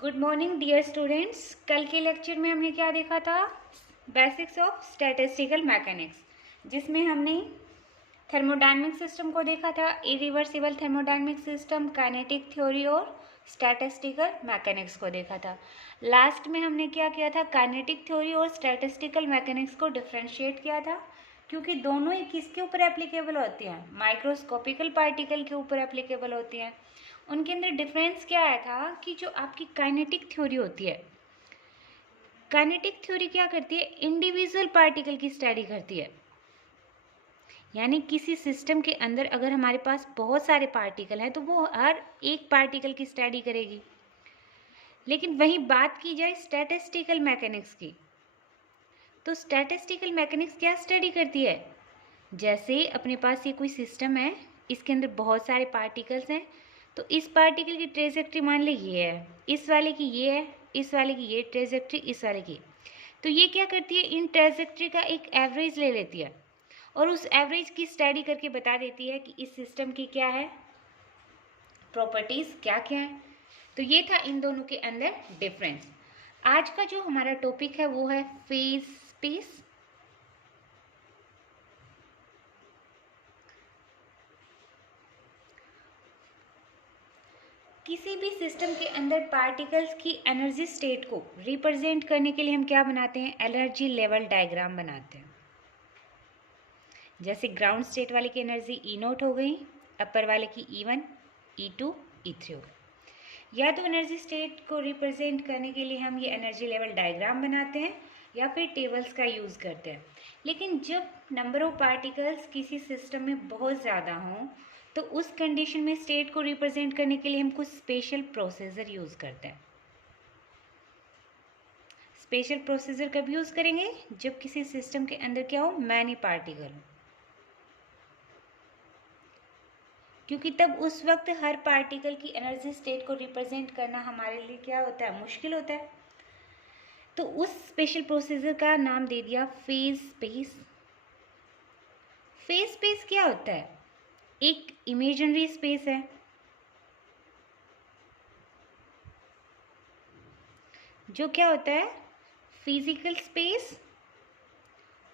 Good morning dear students. कल के lecture में हमने क्या देखा था? बेसिक्स ऑफ स्टैटिस्टिकल मैकेनिक्स, जिसमें हमने थर्मोडायनेमिक सिस्टम को देखा था, irreversible thermodynamic system, kinetic theory और स्टैटिस्टिकल मैकेनिक्स को देखा था। लास्ट में हमने क्या किया था? काइनेटिक थ्योरी और स्टैटिस्टिकल मैकेनिक्स को डिफ्रेंशिएट किया था, क्योंकि दोनों ही किसके ऊपर एप्लीकेबल होती हैं? माइक्रोस्कोपिकल पार्टिकल के ऊपर एप्लीकेबल होती हैं। उनके अंदर डिफरेंस क्या आया था कि जो आपकी काइनेटिक थ्योरी होती है, काइनेटिक थ्योरी क्या करती है? इंडिविजुअल पार्टिकल की स्टडी करती है। यानी किसी सिस्टम के अंदर अगर हमारे पास बहुत सारे पार्टिकल हैं तो वो हर एक पार्टिकल की स्टडी करेगी। लेकिन वहीं बात की जाए स्टैटिस्टिकल मैकेनिक्स की, तो स्टैटिस्टिकल मैकेनिक्स क्या स्टडी करती है? जैसे अपने पास ये कोई सिस्टम है, इसके अंदर बहुत सारे पार्टिकल्स हैं, तो इस पार्टिकल की ट्रेजेक्ट्री मान ले ये है, इस वाले की ये है, इस वाले की ये ट्रेजेक्ट्री, इस वाले की। तो ये क्या करती है? इन ट्रेजेक्ट्री का एक एवरेज ले लेती है और उस एवरेज की स्टडी करके बता देती है कि इस सिस्टम की क्या है, प्रॉपर्टीज़ क्या क्या है। तो ये था इन दोनों के अंदर डिफरेंस। आज का जो हमारा टॉपिक है वो है फेज स्पेस। किसी भी सिस्टम के अंदर पार्टिकल्स की एनर्जी स्टेट को रिप्रेजेंट करने के लिए हम क्या बनाते हैं? एनर्जी लेवल डायग्राम बनाते हैं। जैसे ग्राउंड स्टेट वाले की एनर्जी E0 हो गई, अपर वाले की E1, E2, E3 हो गई। या तो एनर्जी स्टेट को रिप्रेजेंट करने के लिए हम ये एनर्जी लेवल डायग्राम बनाते हैं या फिर टेबल्स का यूज़ करते हैं। लेकिन जब नंबर ऑफ पार्टिकल्स किसी सिस्टम में बहुत ज़्यादा हों तो उस कंडीशन में स्टेट को रिप्रेजेंट करने के लिए हम कुछ स्पेशल प्रोसीजर यूज़ करते हैं। स्पेशल प्रोसीजर कब यूज़ करेंगे? जब किसी सिस्टम के अंदर क्या हो? मैनी पार्टिकल हो, क्योंकि तब उस वक्त हर पार्टिकल की एनर्जी स्टेट को रिप्रेजेंट करना हमारे लिए क्या होता है? मुश्किल होता है। तो उस स्पेशल प्रोसीजर का नाम दे दिया फेज स्पेस। फेज स्पेस क्या होता है? एक इमेजिनरी स्पेस है जो क्या होता है? फिजिकल स्पेस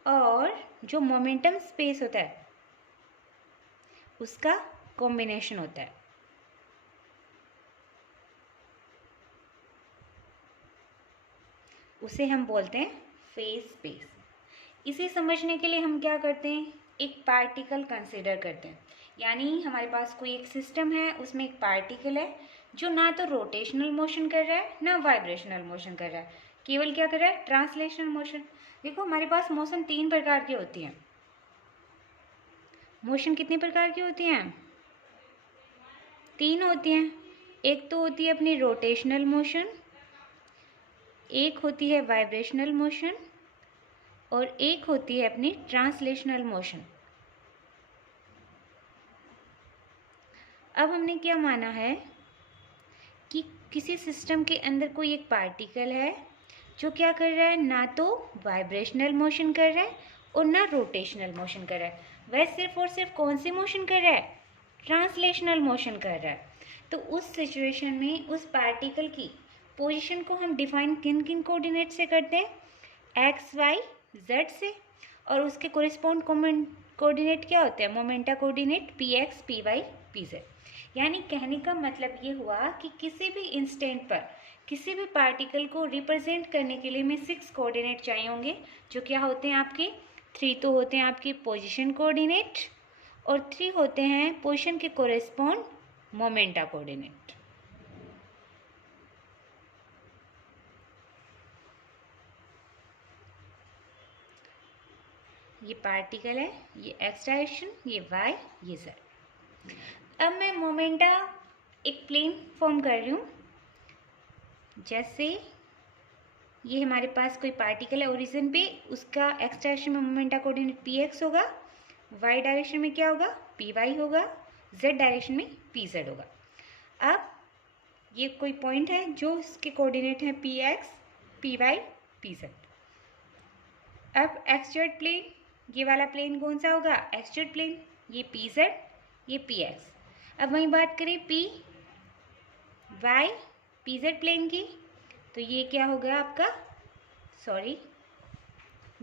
और जो मोमेंटम स्पेस होता है उसका कॉम्बिनेशन होता है। उसे हम बोलते हैं फेज स्पेस। इसे समझने के लिए हम क्या करते हैं? एक पार्टिकल कंसीडर करते हैं। यानी हमारे पास कोई एक सिस्टम है, उसमें एक पार्टिकल है जो ना तो रोटेशनल मोशन कर रहा है ना वाइब्रेशनल मोशन कर रहा है, केवल क्या कर रहा है? Translational motion. देखो हमारे पास मोशन 3 प्रकार की होती हैं। मोशन कितने प्रकार की होती हैं? 3 होती हैं। एक तो होती है अपनी रोटेशनल मोशन, एक होती है वाइब्रेशनल मोशन और एक होती है अपनी ट्रांसलेशनल मोशन। अब हमने क्या माना है कि किसी सिस्टम के अंदर कोई एक पार्टिकल है जो क्या कर रहा है? ना तो वाइब्रेशनल मोशन कर रहा है और ना रोटेशनल मोशन कर रहा है। वह सिर्फ और सिर्फ कौन सी मोशन कर रहा है? ट्रांसलेशनल मोशन कर रहा है। तो उस सिचुएशन में उस पार्टिकल की पोजीशन को हम डिफाइन किन किन कोऑर्डिनेट से करते हैं? एक्स वाई जेड से। और उसके कोरिस्पॉन्ड कोऑर्डिनेट क्या होते हैं? Momenta coordinate P X P Y P Z. यानी कहने का मतलब ये हुआ कि किसी भी इंस्टेंट पर किसी भी पार्टिकल को रिप्रेजेंट करने के लिए हमें 6 कोऑर्डिनेट चाहिए होंगे, जो क्या होते हैं आपके? 3 तो होते हैं आपके पोजीशन कोऑर्डिनेट और 3 होते हैं पोजीशन के कोरिस्पॉन्ड मोमेंटा कोऑर्डिनेट। ये पार्टिकल है, ये एक्स डायरेक्शन, ये वाई, ये जेड। अब मैं मोमेंटा एक प्लेन फॉर्म कर रही हूँ। जैसे ये हमारे पास कोई पार्टिकल है ओरिजिन पे, उसका एक्स डायरेक्शन में मोमेंटा कोऑर्डिनेट पी एक्स होगा, वाई डायरेक्शन में क्या होगा? पी वाई होगा, जेड डायरेक्शन में पी जेड होगा। अब ये कोई पॉइंट है जो इसके कोऑर्डिनेट हैं P X P Y P Z. अब एक्स जेड प्लेन, ये वाला प्लेन कौन सा होगा? X Z plane. ये पी जेड, ये पी एक्स। अब वहीं बात करें पी वाई पीजेड प्लेन की, तो ये क्या हो गया आपका, सॉरी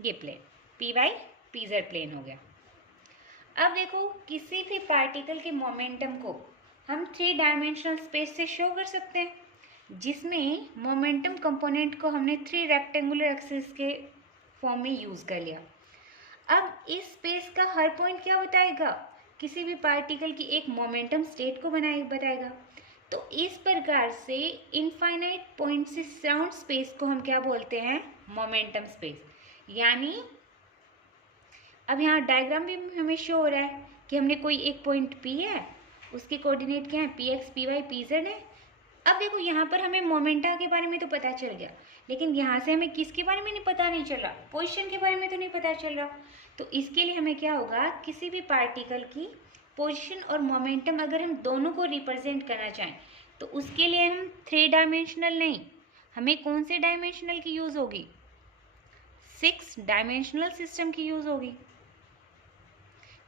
ये plane P Y P Z plane हो गया। अब देखो किसी भी पार्टिकल के मोमेंटम को हम 3 डायमेंशनल स्पेस से शो कर सकते हैं, जिसमें मोमेंटम कंपोनेंट को हमने 3 रेक्टेंगुलर एक्सिस के फॉर्म में यूज़ कर लिया। अब इस स्पेस का हर पॉइंट क्या बताएगा, किसी भी पार्टिकल की एक मोमेंटम स्टेट को बताएगा। तो इस प्रकार से इनफाइनाइट पॉइंट से सराउंड स्पेस को हम क्या बोलते हैं, मोमेंटम स्पेस। यानी अब यहाँ डायग्राम भी हमें शो हो रहा है कि हमने कोई एक पॉइंट P है, उसके कोऑर्डिनेट क्या है, Px, Py, Pz है। अब देखो यहाँ पर हमें मोमेंटा के बारे में तो पता चल गया, लेकिन यहाँ से हमें किसके बारे में नहीं पता नहीं चल रहा, पोजीशन के बारे में तो नहीं पता चल रहा। तो इसके लिए हमें क्या होगा, किसी भी पार्टिकल की पोजीशन और मोमेंटम अगर हम दोनों को रिप्रेजेंट करना चाहें तो उसके लिए हम 3 डायमेंशनल नहीं, हमें कौन से डायमेंशनल की यूज़ होगी, 6 डायमेंशनल सिस्टम की यूज़ होगी।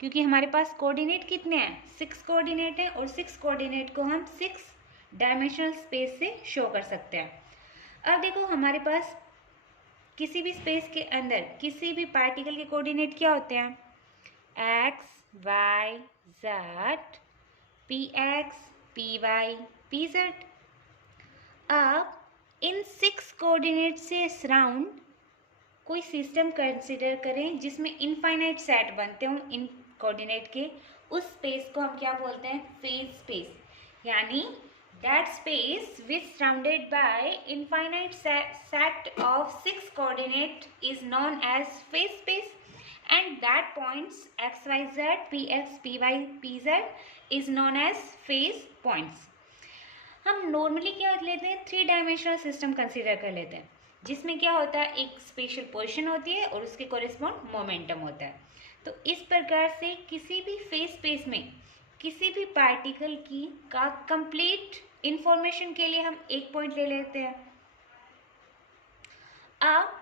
क्योंकि हमारे पास कोऑर्डिनेट कितने हैं, 6 कोऑर्डिनेट हैं, और 6 कोऑर्डिनेट को हम 6 डायमेंशनल स्पेस से शो कर सकते हैं। अब देखो हमारे पास किसी भी स्पेस के अंदर किसी भी पार्टिकल के कोऑर्डिनेट क्या होते हैं, x, y, z, px, py, pz। अब इन 6 कोऑर्डिनेट से सराउंड कोई सिस्टम कंसिडर करें जिसमें इनफाइनाइट सेट बनते हों इन कोऑर्डिनेट के, उस स्पेस को हम क्या बोलते हैं, फेज स्पेस। यानी that space which surrounded by infinite set of 6 coordinate is known as phase space, and that points x, y, z, px, py, pz is known as phase points। हम normally क्या लेते हैं, 3 dimensional system consider कर लेते हैं, जिसमें क्या होता है, एक स्पेशल पोजीशन होती है और उसके कोरिस्पॉन्ड मोमेंटम होता है। तो इस प्रकार से किसी भी फेज स्पेस में किसी भी पार्टिकल की का कंप्लीट इंफॉर्मेशन के लिए हम एक पॉइंट ले लेते हैं। अब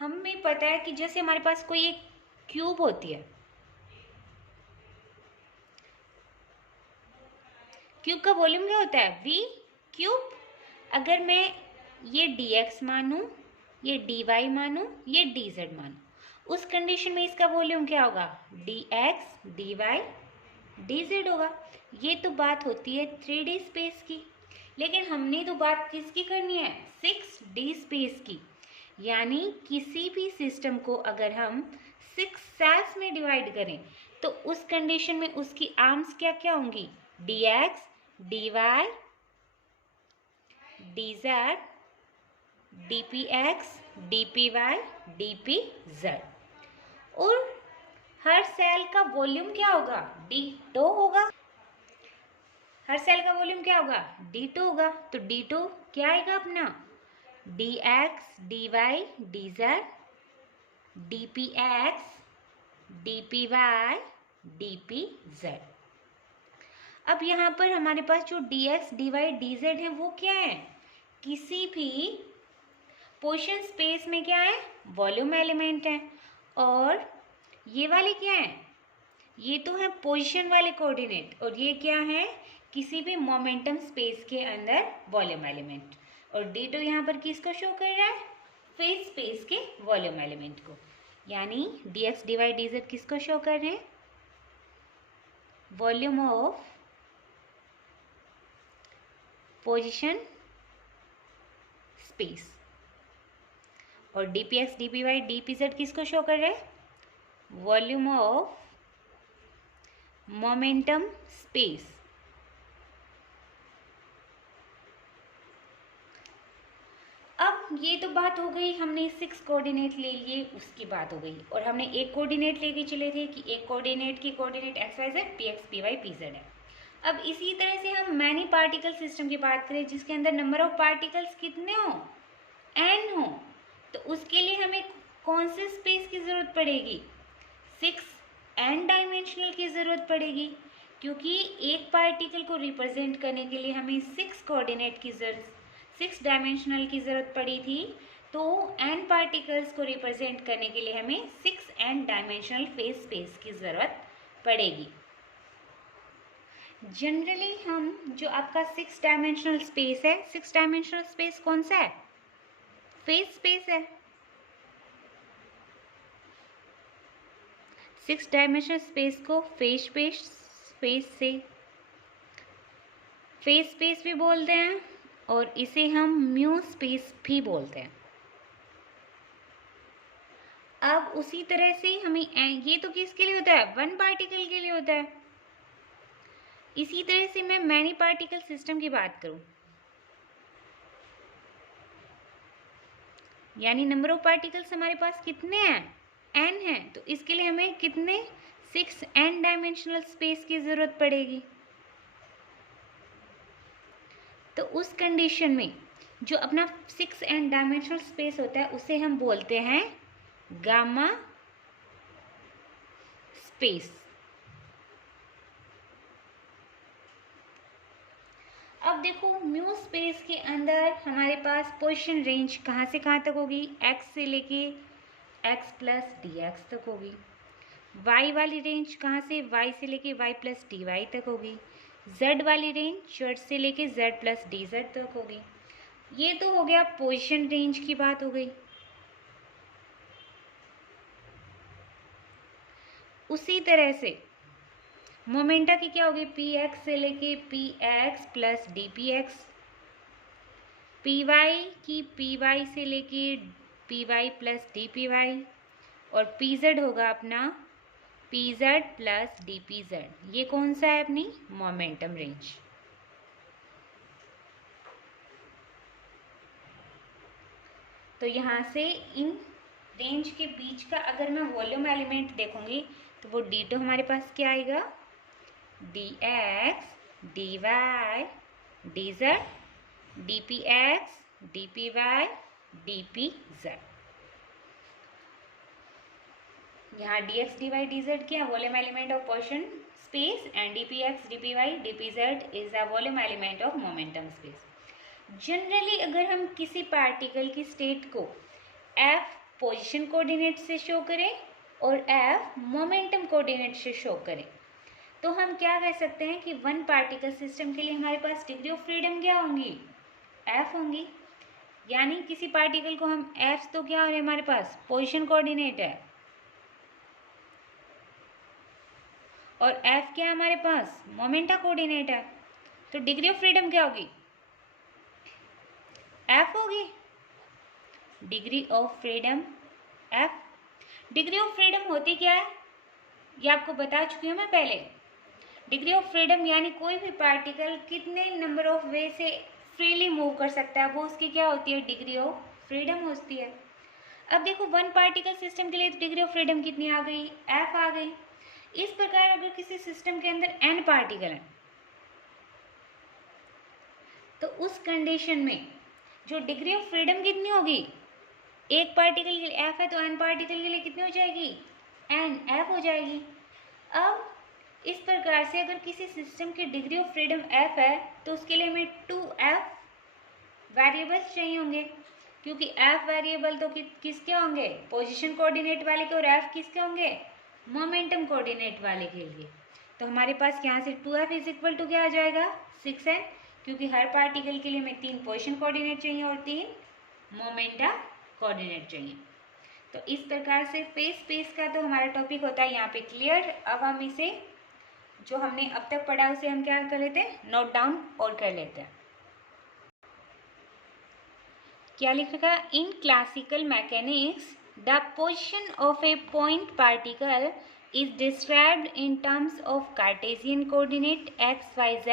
हमें पता है कि जैसे हमारे पास कोई एक क्यूब होती है, क्यूब का वॉल्यूम क्या होता है, v क्यूब। अगर मैं ये dx मानूं, ये dy मानूं, ये dz मानूं, उस कंडीशन में इसका वॉल्यूम क्या होगा, dx, dy, dz होगा। ये तो बात होती है 3D स्पेस की, लेकिन हमने तो बात किसकी करनी है, 6D स्पेस की। यानी किसी भी सिस्टम को अगर हम 6 सेल्स में डिवाइड करें तो उस कंडीशन में उसकी आर्म्स क्या क्या होंगी, dx, dy, dz, dpx, dpy, dpz। और हर सेल का वॉल्यूम क्या होगा, d2 होगा। हर सेल का वॉल्यूम क्या होगा, d2 होगा। तो d2 क्या आएगा अपना, dx, dy, dz, dpx, dpy, dpz। अब यहाँ पर हमारे पास जो dx, dy, dz है वो क्या है, किसी भी पोजीशन स्पेस में क्या है, वॉल्यूम एलिमेंट है। और ये वाले क्या है, ये तो है पोजीशन वाले कोऑर्डिनेट, और ये क्या है, किसी भी मोमेंटम स्पेस के अंदर वॉल्यूम एलिमेंट। और d2 यहाँ पर किसको शो कर रहा है, फेज स्पेस के वॉल्यूम एलिमेंट को। यानी dx, dy, dz किसको शो कर रहे हैं, वॉल्यूम ऑफ पोजीशन स्पेस। और dpx, dpy, dpz किसको शो कर रहे हैं, वॉल्यूम ऑफ मोमेंटम स्पेस। अब ये तो बात हो गई, हमने 6 कोऑर्डिनेट ले लिए, उसकी बात हो गई। और हमने एक कोऑर्डिनेट लेके चले थे कि एक कोऑर्डिनेट की coordinate X Y Z, P X, P Y, P Z है। अब इसी तरह से हम मैनी पार्टिकल सिस्टम की बात करें जिसके अंदर नंबर ऑफ पार्टिकल्स कितने हो, n हो, तो उसके लिए हमें कौन से स्पेस की ज़रूरत पड़ेगी, 6n डायमेंशनल की ज़रूरत पड़ेगी। क्योंकि एक पार्टिकल को रिप्रेजेंट करने के लिए हमें 6 कोऑर्डिनेट की 6 डायमेंशनल की ज़रूरत पड़ी थी, तो n पार्टिकल्स को रिप्रेजेंट करने के लिए हमें 6n डायमेंशनल फेज स्पेस की ज़रूरत पड़ेगी। जनरली हम जो आपका 6 डायमेंशनल स्पेस है, 6 डायमेंशनल स्पेस कौन सा है? फेज स्पेस है। 6 डायमेंशनल स्पेस को फेज स्पेस भी बोलते हैं और इसे हम म्यू स्पेस भी बोलते हैं। अब उसी तरह से हमें ये तो किसके लिए होता है? वन पार्टिकल के लिए होता है। इसी तरह से मैं मैनी पार्टिकल सिस्टम की बात करूं, यानी नंबर ऑफ पार्टिकल्स हमारे पास कितने हैं? n है। तो इसके लिए हमें कितने 6 n डायमेंशनल स्पेस की जरूरत पड़ेगी। तो उस कंडीशन में जो अपना 6 n डायमेंशनल स्पेस होता है उसे हम बोलते हैं गामा स्पेस। अब देखो म्यू स्पेस के अंदर हमारे पास पोजीशन रेंज कहाँ से कहाँ तक होगी? x से लेके x प्लस dx तक होगी। y वाली रेंज कहाँ से? y से लेके y प्लस dy तक होगी। z वाली रेंज z से लेके z प्लस dz तक होगी। ये तो हो गया पोजीशन रेंज की बात हो गई। उसी तरह से मोमेंटा की क्या होगी? px से लेके px प्लस dpx, py की py से लेके py प्लस dpy और pz होगा अपना pz प्लस dpz। ये कौन सा है? अपनी मोमेंटम रेंज। तो यहाँ से इन रेंज के बीच का अगर मैं वॉल्यूम एलिमेंट देखूंगी तो वो d2 हमारे पास क्या आएगा? dx dy dz dpx dpy dpz। यहाँ dx dy dz क्या है? Volume element of position space and dpx dpy dpz is a volume element of momentum space. Generally अगर हम किसी पार्टिकल की स्टेट को f पोजीशन कोऑर्डिनेट से show करें और f मोमेंटम कोऑर्डिनेट से शो करें तो हम क्या कह सकते हैं कि वन पार्टिकल सिस्टम के लिए हमारे पास डिग्री ऑफ फ्रीडम क्या होंगी? f होंगी। यानी किसी पार्टिकल को हम f तो क्या हो रहा है हमारे पास? पोजीशन कोऑर्डिनेट है। और f क्या है हमारे पास? मोमेंटा कोऑर्डिनेट है। तो डिग्री ऑफ फ्रीडम क्या होगी? f होगी। Degree of freedom f। Degree of freedom होती क्या है? ये आपको बता चुकी हूँ मैं पहले। डिग्री ऑफ फ्रीडम यानी कोई भी पार्टिकल कितने नंबर ऑफ वे से फ्रीली मूव कर सकता है, वो उसकी क्या होती है? डिग्री ऑफ फ्रीडम होती है। अब देखो वन पार्टिकल सिस्टम के लिए डिग्री ऑफ फ्रीडम कितनी आ गई? f आ गई। इस प्रकार अगर किसी सिस्टम के अंदर n पार्टिकल हैं तो उस कंडीशन में जो डिग्री ऑफ फ्रीडम कितनी होगी? एक पार्टिकल के लिए f है तो n पार्टिकल के लिए कितनी हो जाएगी? n f हो जाएगी। अब इस प्रकार से अगर किसी सिस्टम की डिग्री ऑफ फ्रीडम f है तो उसके लिए हमें 2f वेरिएबल्स चाहिए होंगे, क्योंकि f वेरिएबल तो किसके होंगे? पोजीशन कोऑर्डिनेट वाले के, और f किसके होंगे? मोमेंटम कोऑर्डिनेट वाले के लिए। तो हमारे पास यहाँ से 2f इज इक्वल टू क्या आ जाएगा? 6n, क्योंकि हर पार्टिकल के लिए हमें 3 पोजीशन कोऑर्डिनेट चाहिए और 3 मोमेंटा कोऑर्डिनेट चाहिए। तो इस प्रकार से फेज स्पेस का तो हमारा टॉपिक होता है यहाँ पे क्लियर। अब हम इसे जो हमने अब तक पढ़ा उसे हम क्या कर लेते हैं? नोट डाउन और कर लेते हैं। क्या लिख रखा है? In classical mechanics the position of a point particle is described in terms of Cartesian coordinate x y z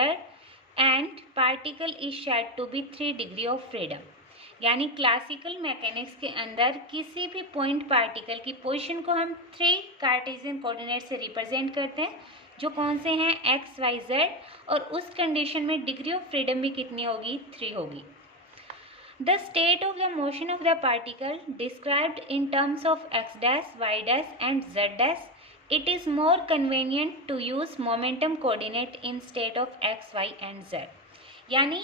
and particle is said to be 3 degree of freedom. यानी क्लासिकल मैकेनिक्स के अंदर किसी भी पॉइंट पार्टिकल की position को हम 3 Cartesian coordinate से represent करते हैं, जो कौन से हैं? x y z। और उस कंडीशन में डिग्री ऑफ फ्रीडम भी कितनी होगी? 3 होगी। The state of the motion of the particle described in terms of x dash y dash and z dash, it is more convenient to use momentum coordinate in state of x y and z। यानी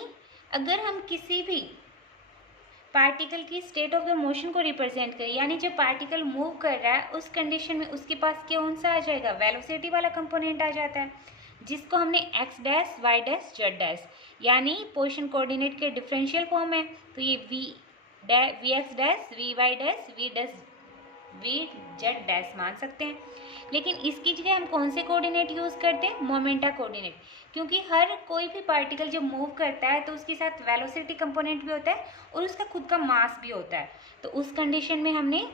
अगर हम किसी भी पार्टिकल की state of the motion को represent करें, यानी जब पार्टिकल मूव कर रहा है उस कंडीशन में उसके पास कौन सा आ जाएगा? वेलोसिटी वाला कंपोनेंट आ जाता है। जिसको हमने X dash Y dash Z dash यानी पोजीशन कोऑर्डिनेट के डिफरेंशियल फॉर्म है, तो ये V X dash V Y dash V Z dash मान सकते हैं। लेकिन इसकी जगह हम कौन से कोऑर्डिनेट यूज़ करते हैं? मोमेंटा कोऑर्डिनेट, क्योंकि हर कोई भी पार्टिकल जब मूव करता है तो उसके साथ वेलोसिटी कंपोनेंट भी होता है और उसका खुद का मास भी होता है। तो उस कंडीशन में हमने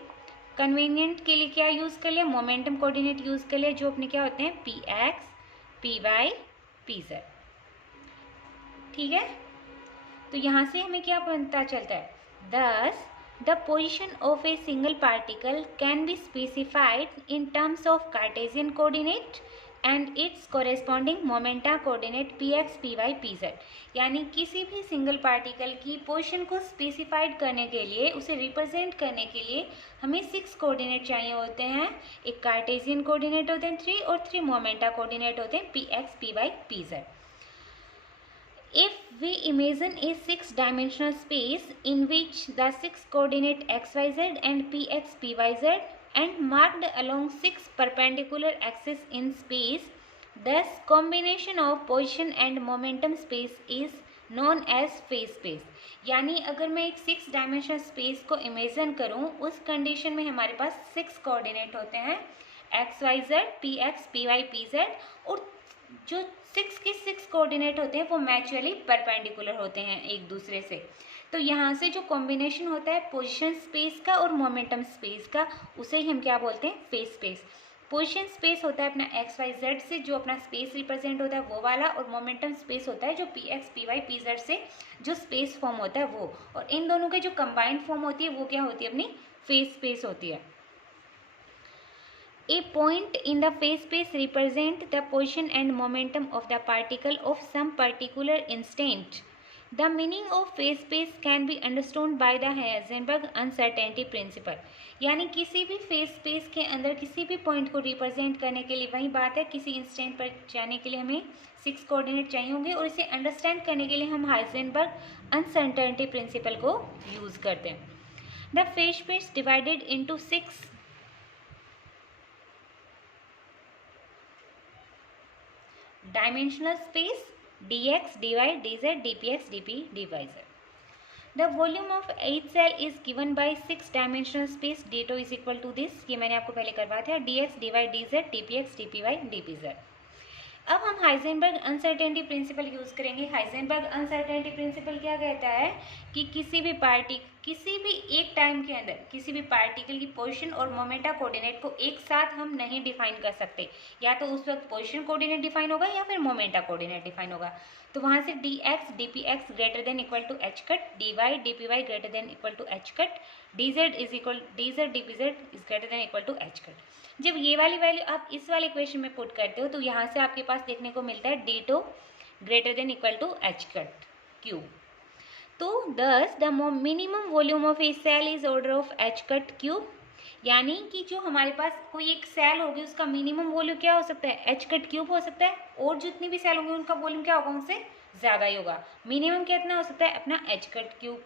कन्वीनियंट के लिए क्या यूज़ कर लिया? मोमेंटम कोऑर्डिनेट यूज़ कर लिया, जो अपने क्या होते हैं? P X P Y P Z. ठीक है, तो यहाँ से हमें क्या पता चलता है? दस the position of a single particle can be specified in terms of Cartesian coordinate and its corresponding momenta coordinate px, py, pz। यानी किसी भी सिंगल पार्टिकल की पोजीशन को स्पेसिफाइड करने के लिए, उसे रिप्रेजेंट करने के लिए हमें 6 कोऑर्डिनेट चाहिए होते हैं। एक कार्टेशियन कोऑर्डिनेट होते हैं 3 और 3 मोमेंटा कोऑर्डिनेट होते हैं px, py, pz। If we imagine a 6-dimensional space in which the 6 coordinate xyz and px, pyz and marked along 6 perpendicular axes in space, thus combination of position and momentum space is known as phase space। यानी अगर मैं एक 6 dimensional space को imagine करूं, उस condition में हमारे पास 6 coordinate होते हैं X Y Z, P X, P Y, P Z, और जो 6 के 6 कोऑर्डिनेट होते हैं वो म्यूचुअली परपेंडिकुलर होते हैं एक दूसरे से। तो यहाँ से जो कॉम्बिनेशन होता है पोजीशन स्पेस का और मोमेंटम स्पेस का, उसे हम क्या बोलते हैं? Phase space. पोजीशन स्पेस होता है अपना एक्स वाई जेड से जो अपना स्पेस रिप्रेजेंट होता है वो वाला, और मोमेंटम स्पेस होता है जो P X, P Y, P Z से जो स्पेस फॉर्म होता है वो, और इन दोनों के जो कंबाइंड फॉर्म होती है वो क्या होती है? अपनी फेज स्पेस होती है। A point in the phase space represent the position and momentum of the particle of some particular instant। The meaning of phase space can be understood by the Heisenberg uncertainty principle। यानी किसी भी phase space के अंदर किसी भी point को represent करने के लिए वही बात है, किसी इंस्टेंट पर जाने के लिए हमें 6 कोऑर्डिनेट चाहिए होंगे, और इसे अंडरस्टैंड करने के लिए हम हाइजेनबर्ग अनसर्टेनिटी प्रिंसिपल को यूज़ करते हैं। The phase space divided into 6 dimensional space dx, dy, dz, dpx, dp, dyz। The volume of each cell is given by 6-dimensional space d is equal to this। ये मैंने आपको पहले करवाया था, dx, dy, dz, dpx, dpy, dpz। अब हम Heisenberg uncertainty principle use करेंगे। Heisenberg uncertainty principle क्या कहता है कि किसी भी एक टाइम के अंदर किसी भी पार्टिकल की पोजीशन और मोमेंटा कोऑर्डिनेट को एक साथ हम नहीं डिफाइन कर सकते। या तो उस वक्त पोजीशन कोऑर्डिनेट डिफाइन होगा या फिर मोमेंटा कोऑर्डिनेट डिफाइन होगा। तो वहाँ से D X D P X greater than equal to H cut, D Y D P Y greater than equal to H cut, D Z is equal D Z D P Z is greater than equal to H cut. जब ये वाली value आप इस वाले equation में put करते हो तो यहाँ से आपके पास देखने को मिलता है D two greater than equal to H cut cube. तो thus the minimum volume of a cell is order of H cut cube. यानी कि जो हमारे पास कोई एक सेल होगी उसका मिनिमम वॉल्यूम क्या हो सकता है? एच कट क्यूब हो सकता है, और जितनी भी सेल होंगे उनका वॉल्यूम क्या होगा? उनसे ज़्यादा ही होगा। मिनिमम कितना हो सकता है? अपना H cut cube.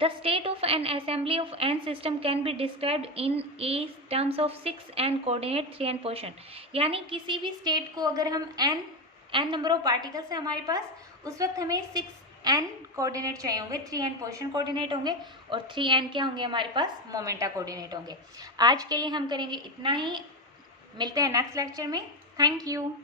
The state of an assembly of n system can be described in a terms of 6n coordinate 3n position। यानी किसी भी स्टेट को अगर हम n नंबर ऑफ पार्टिकल्स है हमारे पास, उस वक्त हमें 6n कोऑर्डिनेट चाहिए होंगे, 3n पोजीशन कोऑर्डिनेट होंगे और 3n क्या होंगे हमारे पास? मोमेंटा कोऑर्डिनेट होंगे। आज के लिए हम करेंगे इतना ही, मिलते हैं नेक्स्ट लेक्चर में। Thank you.